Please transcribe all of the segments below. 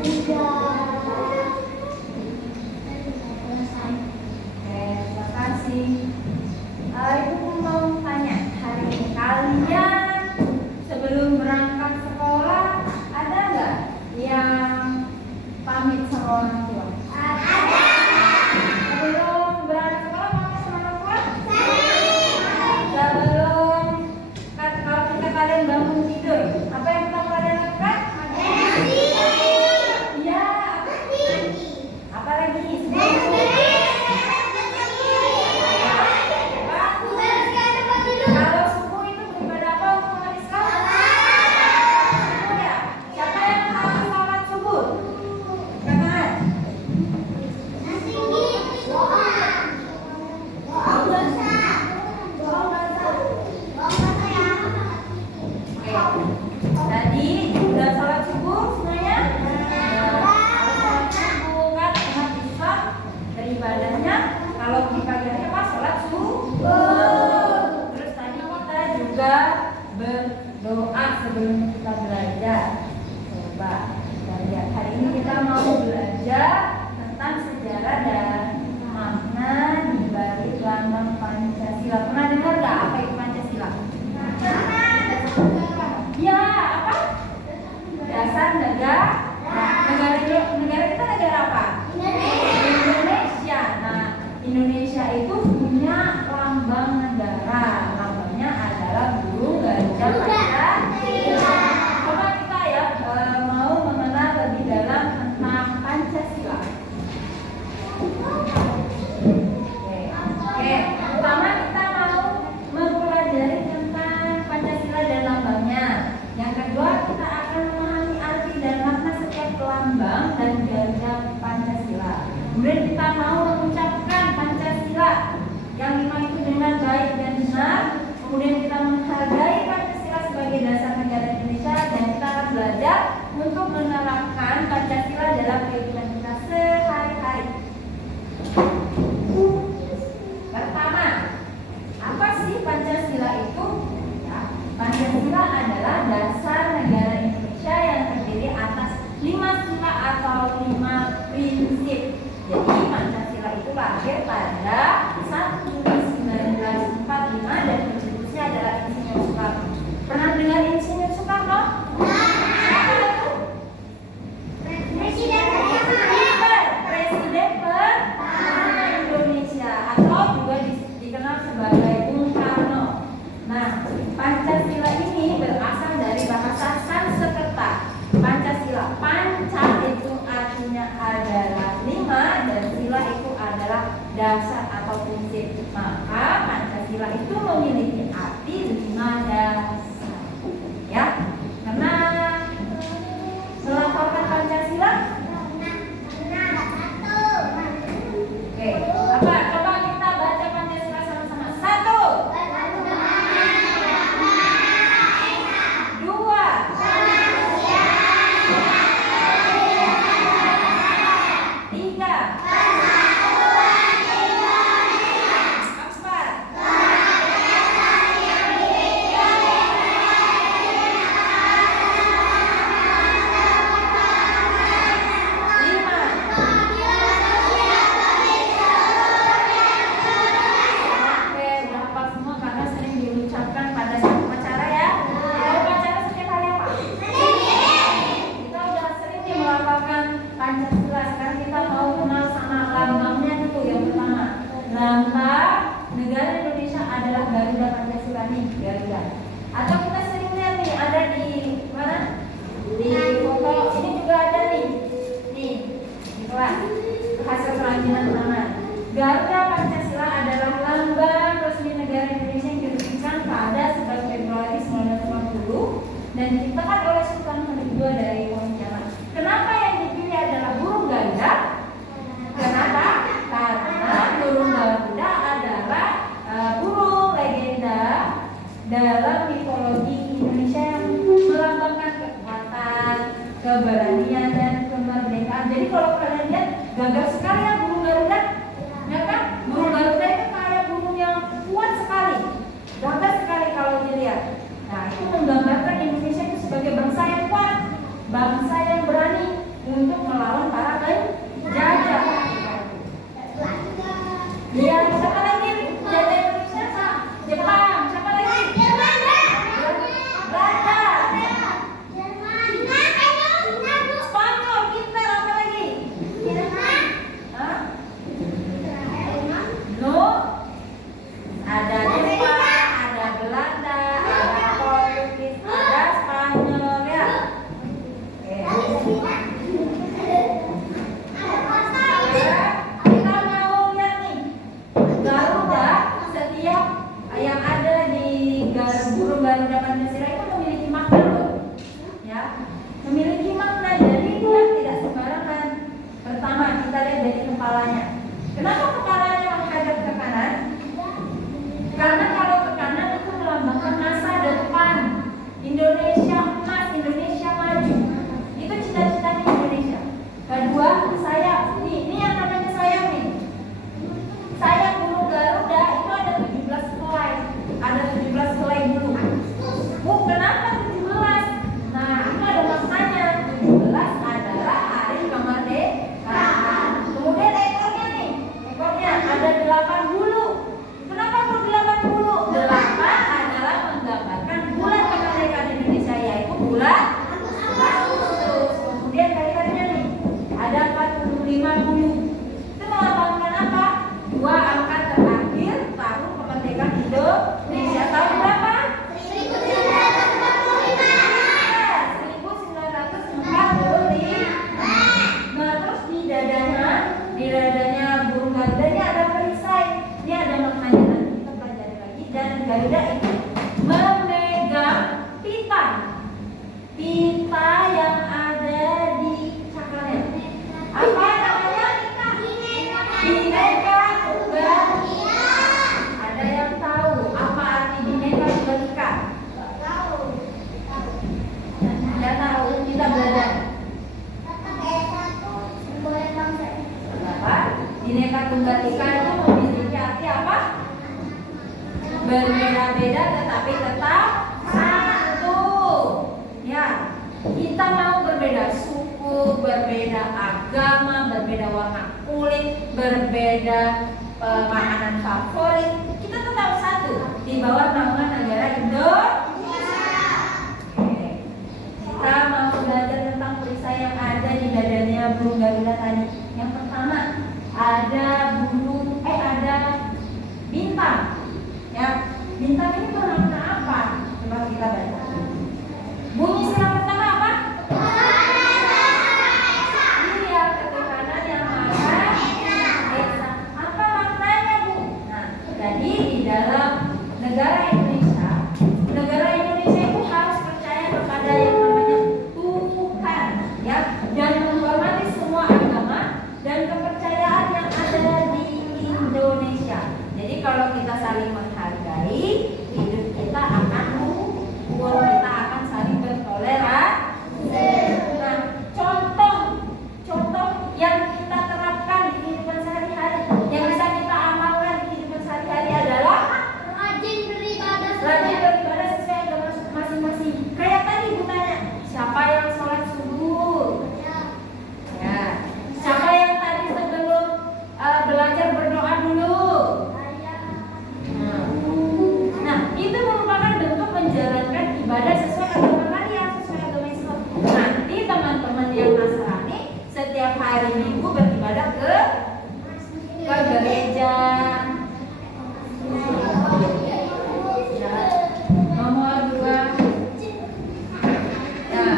terima kasih. Ibu mau tanya, hari ini kalian sebelum berangkat sekolah ada nggak yang pamit sama orang tua? Ada. Sebelum berangkat sekolah pamit sama orang tua? Sebelum kalau kalian bangun tidur, apa yang pertama kalian lakukan? Iya. Apa lagi? Kalau subuh itu beribadah apa untuk umat Islam? Subuh ya. Siapa yang harus sholat subuh? Katakan. Tadi udah sholat subuh semuanya? Harus sholat subuh kan umat Islam beribadahnya kalau di pagi hari apa? Sholat subuh. Terus tadi kita juga berdoa sebelum kita belajar. Coba kita lihat, hari ini kita mau belajar tentang sejarah dan makna di balik lambang Pancasila. Pernah dengar nggak apa itu Pancasila? Ya, apa? Dasar negara. Negara kita negara apa? Indonesia. Nah, Indonesia itu punya lambang negara. Lambangnya adalah burung gajah Pancasila. Coba kita ya mau mengenal lebih dalam tentang Pancasila. Oke. Pertama kita mau mempelajari tentang Pancasila dan lambangnya. Yang kedua kita akan memahami arti dan makna setiap lambang dan garis Pancasila. Kemudian kita mau mengucapkan Pancasila yang 5 itu dengan baik dan benar. Kemudian kita menghargai Pancasila sebagai dasar negara Indonesia dan kita akan belajar untuk menerapkan Pancasila dalam kehidupan kita sehari-hari. Pertama, apa sih Pancasila itu? Ya, Pancasila adalah dasar negara Indonesia yang terdiri atas 5 sila atau 5 prinsip. Jadi Pancasila itu lahir pada 1 Juli 1945 dan pencetusnya adalah Insinyur Soekarno. Pernah dengar Insinyur Soekarno? Siapa itu? Presiden pertama Indonesia atau juga dikenal sebagai Bung Karno. Nah, Pancasila ini berasal dari bahasa Sanskerta. Pancasila, panca itu artinya adalah 5 dan sila itu adalah dasar atau prinsip. Maka Pancasila itu memiliki arti 5 dasar. Ya, karena melaporkan Pancasila. Oke, apa? Coba kita baca Pancasila sama-sama. 1, 2, 3, 4, 'Bangsa yang berani untuk Ika itu memiliki arti apa? Berbeda-beda tetapi tetap satu. Ya, kita mau berbeda suku, berbeda agama, berbeda warna kulit, berbeda makanan favorit, kita tetap satu di bawah naungan negara Indonesia. Oke. Kita mau belajar tentang perisai yang ada di dadanya burung Garuda tadi. Yang pertama ada ada bintang. Ya, bintang ini bermakna apa? Coba kita baca. Bunyi sila pertama apa? Iya, ketuhanan yang Maha Esa. Apa maknanya, Bu? Nah, jadi di dalam negara Indonesia itu harus percaya kepada yang namanya Tuhan, ya, dan menghormati semua agama dan kepercayaan yang ada di Indonesia. Jadi kalau kita saling menghargai, hidup kita akan luhur, kita akan saling bertoleransi. Nah, contoh yang kita terapkan di kehidupan sehari-hari, yang bisa kita amalkan di kehidupan sehari-hari adalah rajin beribadah sesuai agama masing-masing. Kayak tadi Bu tanya, siapa yang sholat subuh? Ya, siapa yang tadi sebelum belajar berdoa dulu? Nah, itu merupakan bentuk menjalankan ibadah sesuai agama kalian, sesuai agama Islam. Nanti teman-teman yang Nasrani setiap hari Minggu beribadah ke gereja. Nomor 2. Nah,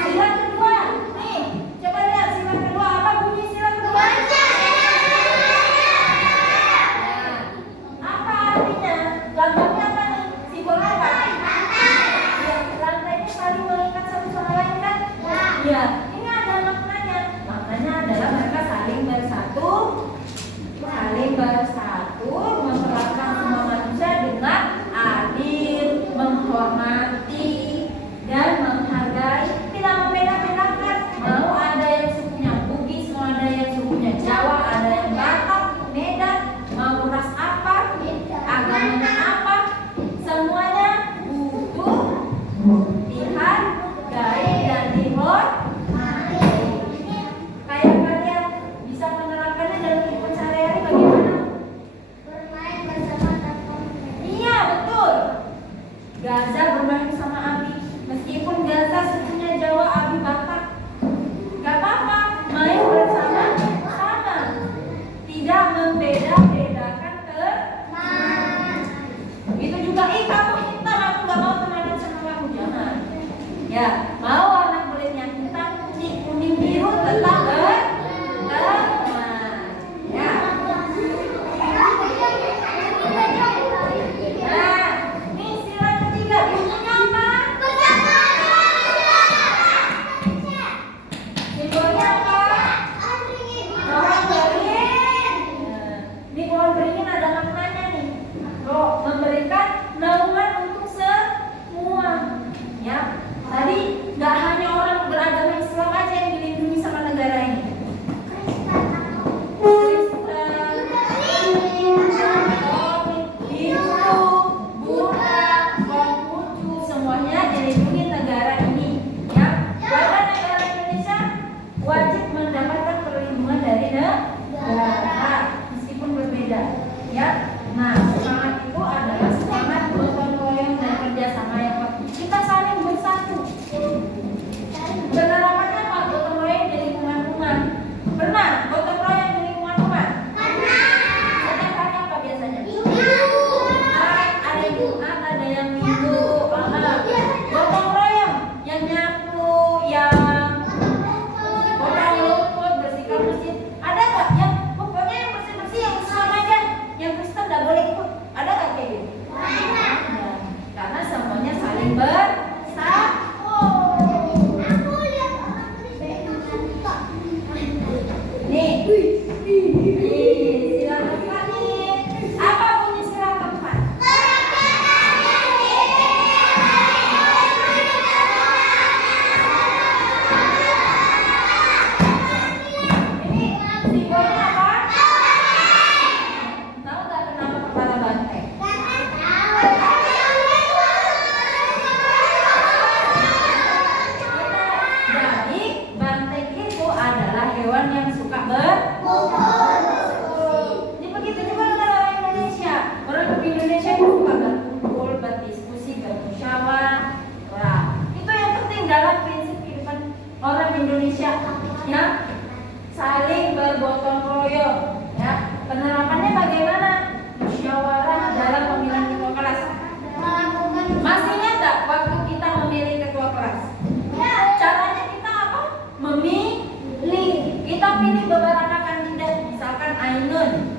sila kedua. Nih, coba lihat sila kedua. Apa bunyi sila kedua? Apa artinya? Gambarnya apa nih? Simbol apa? Ya, lantainya saling mengikat satu sama lain kan? Ya, ini ada maknanya. Maknanya adalah mereka saling bersatu, memperlakukan semua manusia dengan adil, menghormati dan menghargai, tidak membeda-bedakan. Mau ada yang sukunya Bugis, mau ada yang sukunya Jawa, ada yang Batak, Medan, mau ras apa, agamanya apa, semuanya butuh dihargai dan dihormati. orang yang suka berkumpul. Jadi begitu juga dengan orang Indonesia. Orang Indonesia itu suka berkumpul, berdiskusi, bermusyawarah. Itu yang penting dalam prinsip kehidupan orang Indonesia, ya, saling bergotong royong, ya. Penerapannya bagaimana? Musyawarah dalam pemilihan ketua kelas. Masih ingat tak waktu kita memilih ketua kelas? Caranya kita apa? Memilih. Kita pilih beberapa kandidat, misalkan Ainun.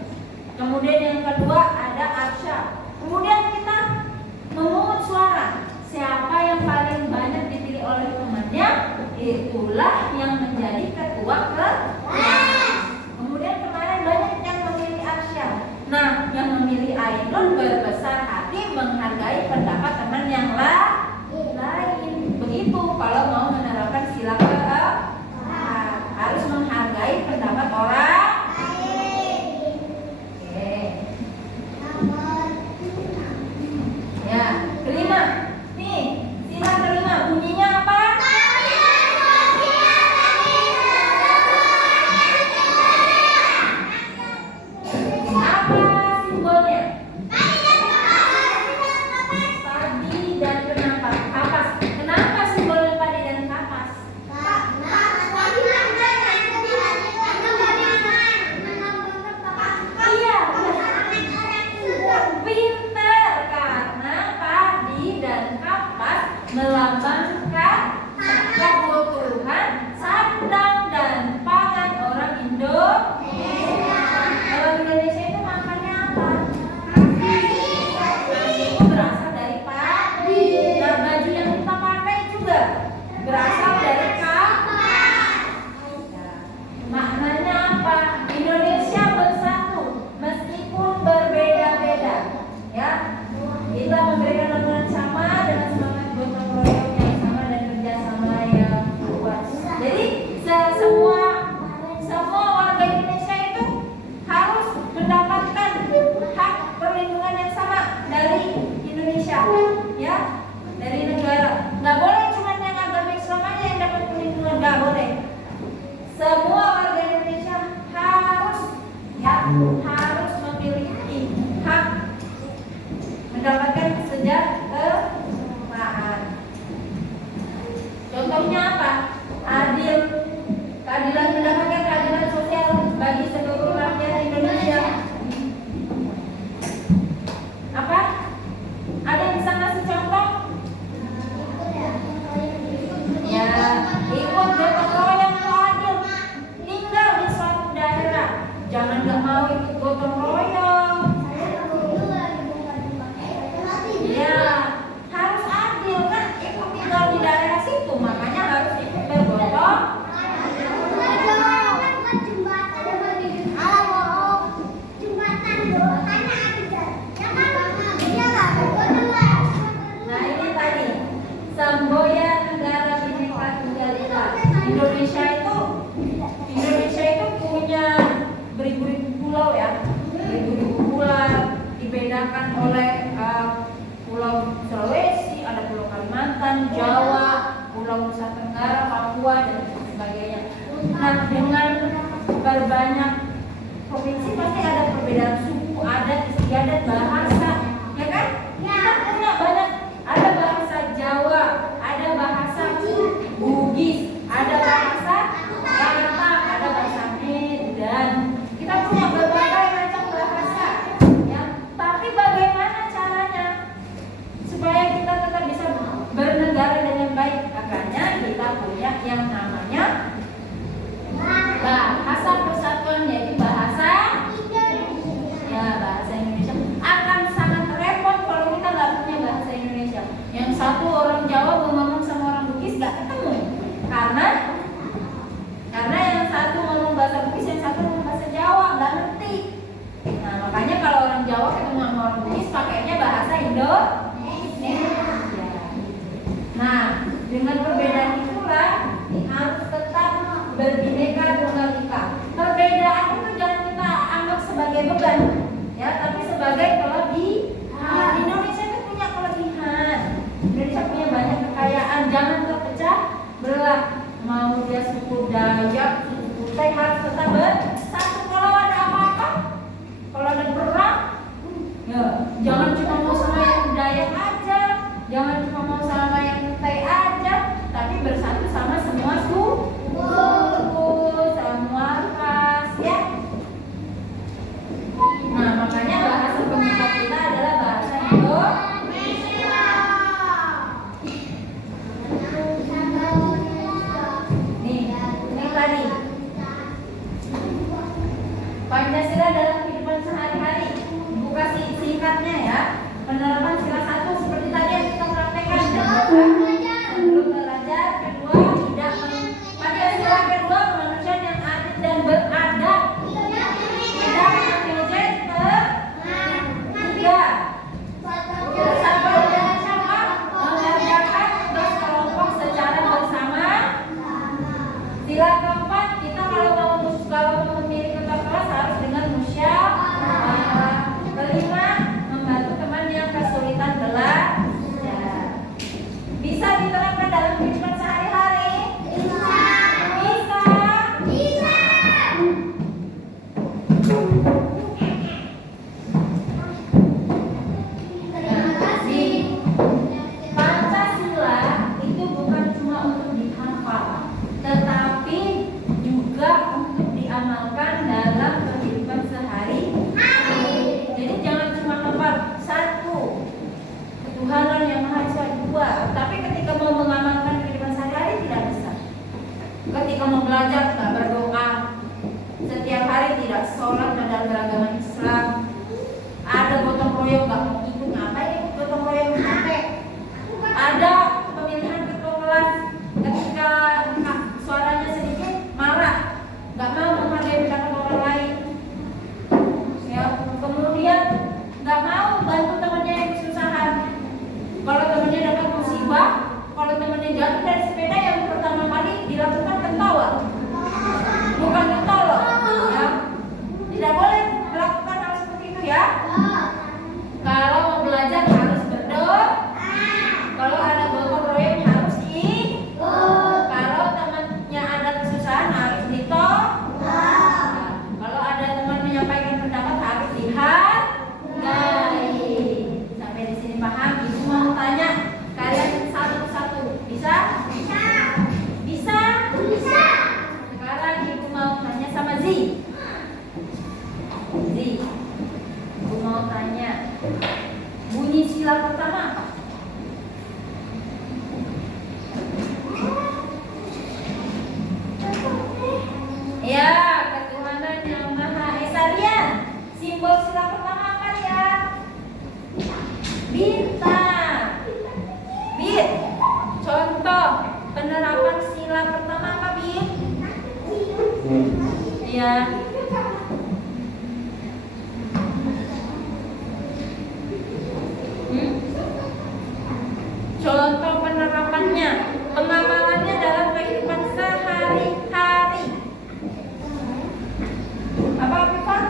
Kemudian yang kedua ada Arsha. Kemudian kita memungut suara. Siapa yang paling banyak dipilih oleh temannya, itulah yang menjadi ketua kelas. Kemudian kemarin banyak yang memilih Arsha. Nah, yang memilih Ainun berbesar hati menghargai pendapat teman yang lain. Begitu kalau mau menerapkan sila keempat, harus menghargai pendapat orang lain. Oke. Ya, kelima. Nih, sila kelima bunyinya apa? Melambangkan kebutuhan sandang dan pangan orang Indonesia. Orang Indonesia itu makannya apa? Nasi itu berasal dari padi. Nah, baju yang kita pakai juga berasal dari kapas. Maknanya apa? Indonesia bersatu meskipun berbeda-beda. Ya, kita memberikan tontonan sama dengan semangat gotong royong yang sama dan kerjasama yang kuat. Jadi semua warga Indonesia itu harus mendapatkan hak perlindungan yang sama dari Indonesia, ya, dari negara. Nggak boleh cuma yang agama Islam aja yang dapat perlindungan, nggak boleh. Semua warga Indonesia harus memiliki hak mendapatkan kesejahteraan. Contohnya apa? Adil, keadilan, mendapatkan keadilan sosial bagi seluruh rakyat Indonesia. Apa? Ada yang bisa ngasih contoh? Ya, ikut gotong royong itu adil. Tinggal di suatu daerah, jangan nggak mau ikut gotong royong. Ya, harus adil kan, ikut tinggal di daerah situ, makanya harus ikut bergotong. Nah, ini tadi semboyan negara Bhinneka Tunggal Ika. Indonesia itu punya beribu-ribu pulau, ya, beribu-ribu pulau, dibedakan oleh Pulau Sulawesi, ada Pulau Kalimantan, Jawa, Pulau Nusa Tenggara, Papua, dan sebagainya. Nah, dengan berbanyak provinsi pasti ada perbedaan suku, adat, istiadat, bahasa, ya kan? Kita punya banyak, ada bahasa Jawa, ada bahasa Bugis, ada bahasa Batak, ada bahasa Medan. Kita punya berbagai macam bahasa, ya. Tapi bagaimana caranya supaya kita tetap bisa bernegara dengan baik? Makanya kita punya yang namanya bahasa persatuan, yaitu bahasa Indonesia. Akan sangat repot kalau kita nggak punya bahasa Indonesia. Yang satu orang Jawa mau ngomong sama orang Bugis nggak ketemu, karena yang satu ngomong bahasa Bugis, yang satu ngomong bahasa Jawa, nggak ngerti. Nah, makanya kalau orang Jawa ketemu sama orang Bugis pakainya bahasa Indonesia. Nah, dengan perbedaan itulah harus tetap berbineka tunggal ika. Perbedaan itu jangan kita anggap sebagai beban, ya, tapi sebagai kelebihan. Indonesia itu punya kelebihan. Indonesia punya banyak kekayaan. Jangan terpecah belah. Mau dia suku Dayak, suku Kutai, harus tetap bersatu. Kalau ada apa-apa, kalau ada perang, ya jangan cuma mau sama yang Dayak aja, jangan cuma mau sama yang Tai aja, tapi bersatu sama semua suku, semua ras, ya. Nah, makanya bahasa pemuda kita adalah bahasa Indonesia. Nih, ini tadi Pancasila dalam kehidupan sehari-hari. Buka singkatnya ya. Penerapan sila 1 seperti tadi yang kita praktekkan. Sebelum belajar, kedua tidak Pancasila kedua kemanusiaan yang adil dan beradab. Tidak mengejek ketiga bersabar dan sabar mengerjakan tugas kelompok secara bersama. Sila keempat kita kalau mau memilih ketua kelas harus dengan musyawarah. Kelima membantu teman yang kesulitan belajar. Bisa diterapkan dalam kehidupan sehari-hari? Bisa. Pancasila itu bukan cuma untuk dihafal, tetapi juga untuk diamalkan dalam kehidupan sehari-hari. Jadi jangan cuma hafal 1, ketuhanan yang Maha Esa 2, tapi ketika mau mengamalkan kehidupan sehari-hari tidak bisa. Ketika mau belajar tidak berdoa, setiap hari tidak sholat dalam beragama Islam, ada gotong royong nggak mau ikut, ngapain ikut gotong royong capek? Ada pemilihan ketua kelas, ketika suaranya sedikit marah, nggak mau menghargai pendapat orang lain, ya. Kemudian nggak mau bantu temannya yang kesusahan. Kalau temannya dapat musibah, kalau temannya jatuh dari sepeda, yang pertama kali dilakukan ketawa, bukan ketolong, ya. Tidak boleh melakukan hal seperti itu, ya. Kalau mau belajar harus berdoa. Kalau ada gotong royong harus ikut. Kalau temannya ada kesusahan harus ditolong. Kalau ada teman menyampaikan pendapat harus dihargai. Sampai di sini paham? Ibu mau tanya kalian satu-satu. Bisa? Bisa? Sekarang ibu mau tanya sama Zi. Ibu mau tanya bunyi sila pertama apa? Ya, ketuhanan yang Maha Esa. Lihat, simbol sila pertama apa ya? Bintang. Bit. Contoh penerapan sila pertama apa, Bit? Ya. Contoh penerapannya, pengamalannya dalam kehidupan sehari-hari. Apa, Pak?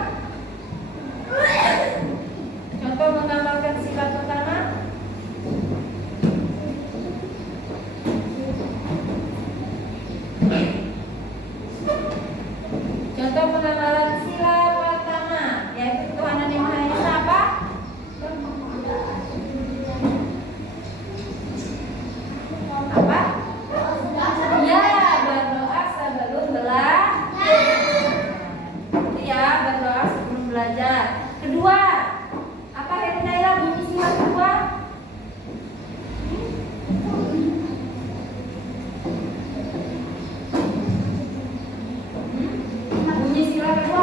Contoh mengamalkan sila pertama. Contoh pengamalan sila pertama, yaitu ketuhanan yang Maha Esa apa? Apa? Ya, berdoa sebelum belajar. Ya, berdoa sebelum belajar. Kedua, apa yang Naila bunyi sila kedua? Bunyi sila kedua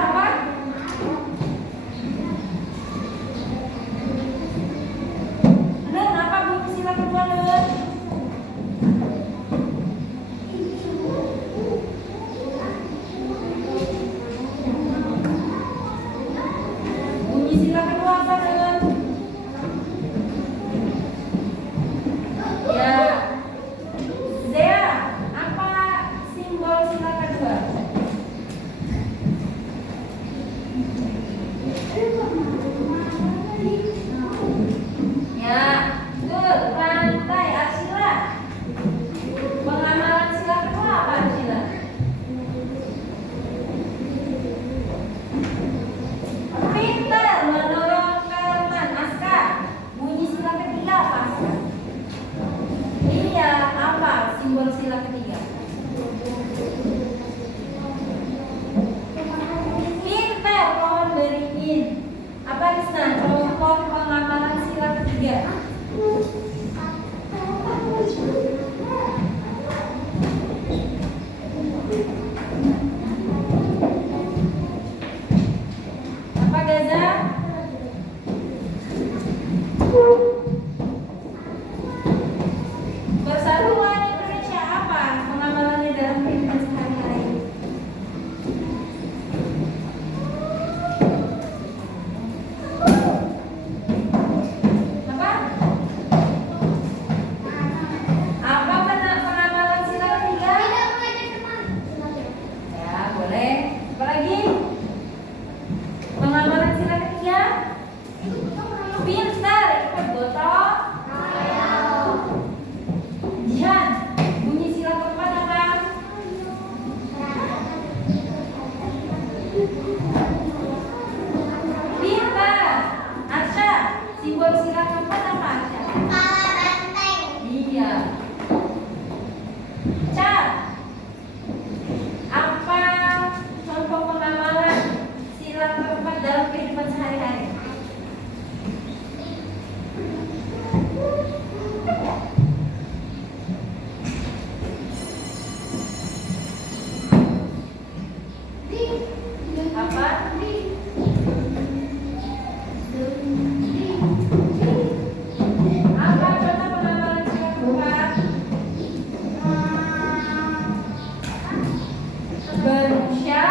Berusia.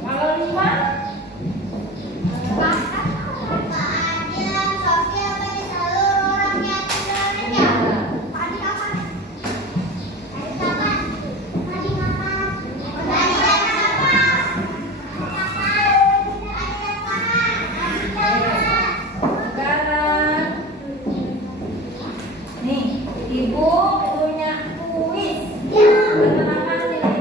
Kalau 5? Keadilan sosial bagi seluruh rakyat Indonesia. Tadi kapan? Sekarang nih, Ibu punya kuis. Perkenalkan diri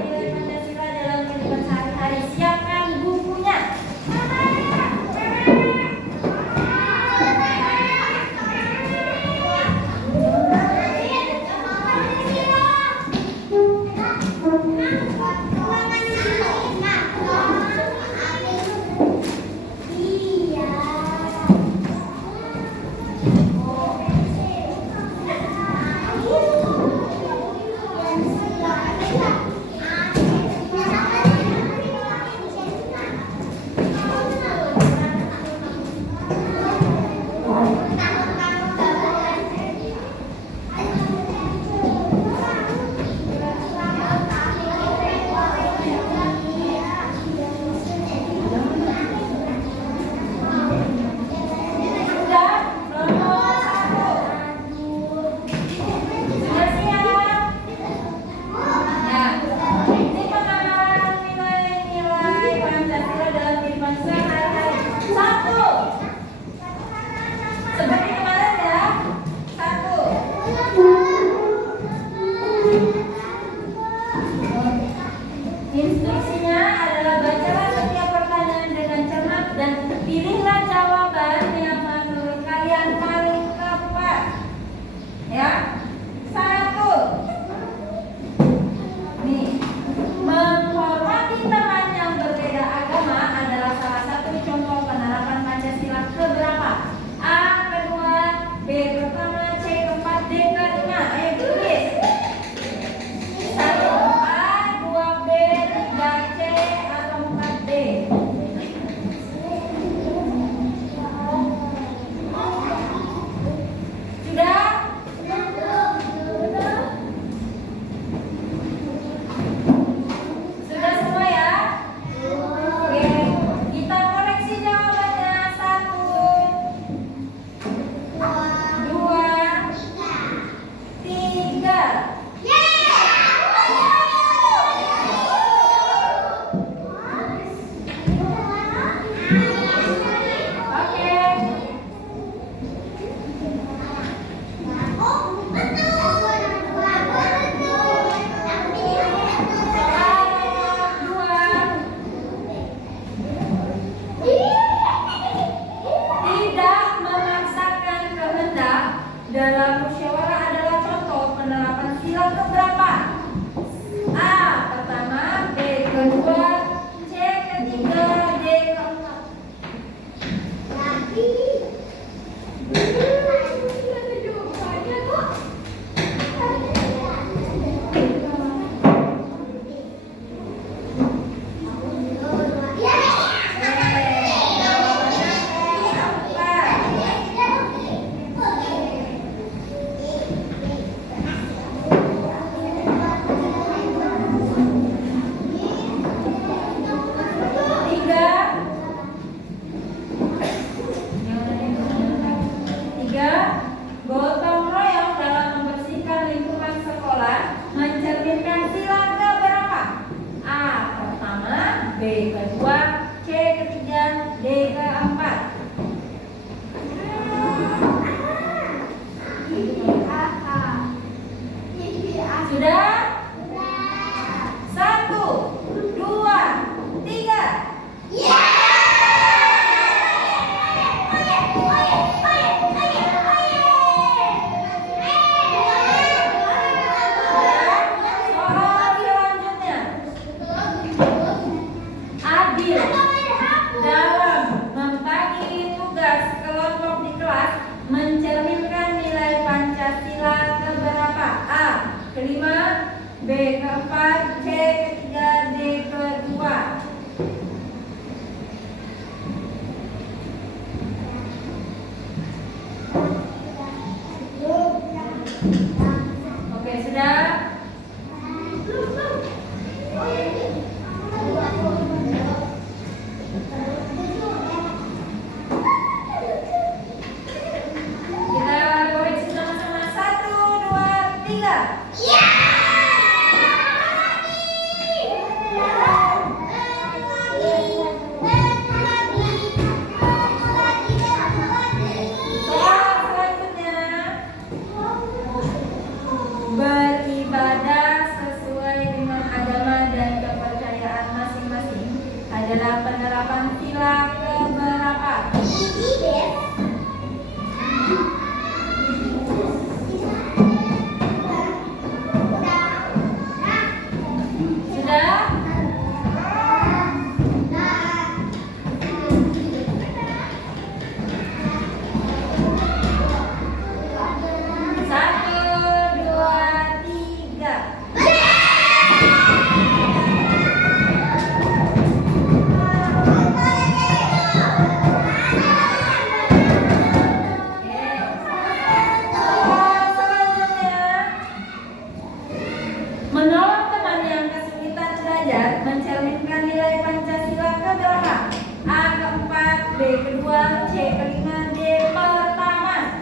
B kedua, C kelima, D pertama.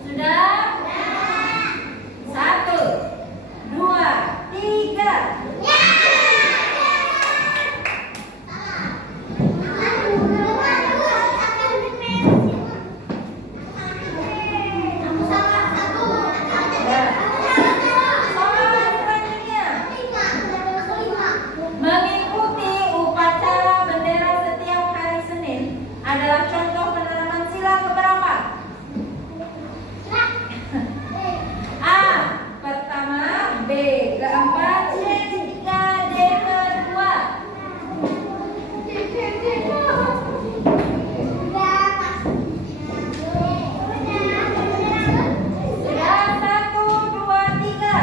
Sudah? 1, 2, 3. Soal selanjutnya. Mengikuti upacara bendera setiap hari Senin adalah contoh penerapan sila keberapa? A. Pertama, B. Keempat, C. Ketiga, D. Kedua. Sudah 1, 2, 3.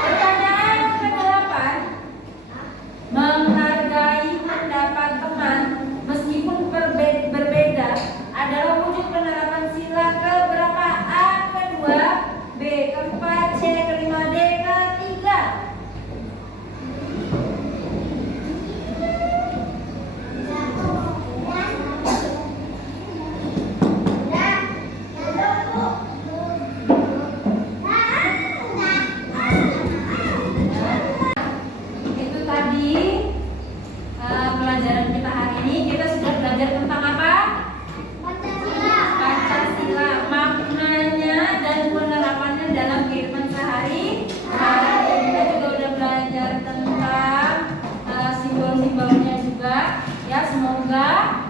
Pertanyaan ke-8. Menghargai pendapat teman meskipun berbeda adalah wujud penerapan sila keberapa? A. Kedua, B. Keempat, C. Kelima, D. Ketiga. Itu tadi pelajaran kita hari ini. Kita sudah belajar tentang apa? Pancasila, maknanya dan penerapannya dalam kehidupan sehari-hari. Kita juga udah belajar tentang simbol-simbolnya juga. Ya, semoga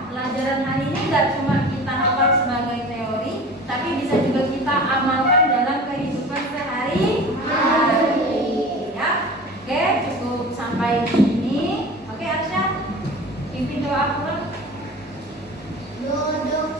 pelajaran hari ini nggak cuma kita hafal sebagai teori, tapi bisa juga kita amalkan dalam kehidupan sehari-hari. Ya, oke, cukup sampai di sini. Oke, Arsya, pimpin doa pulang. Duduk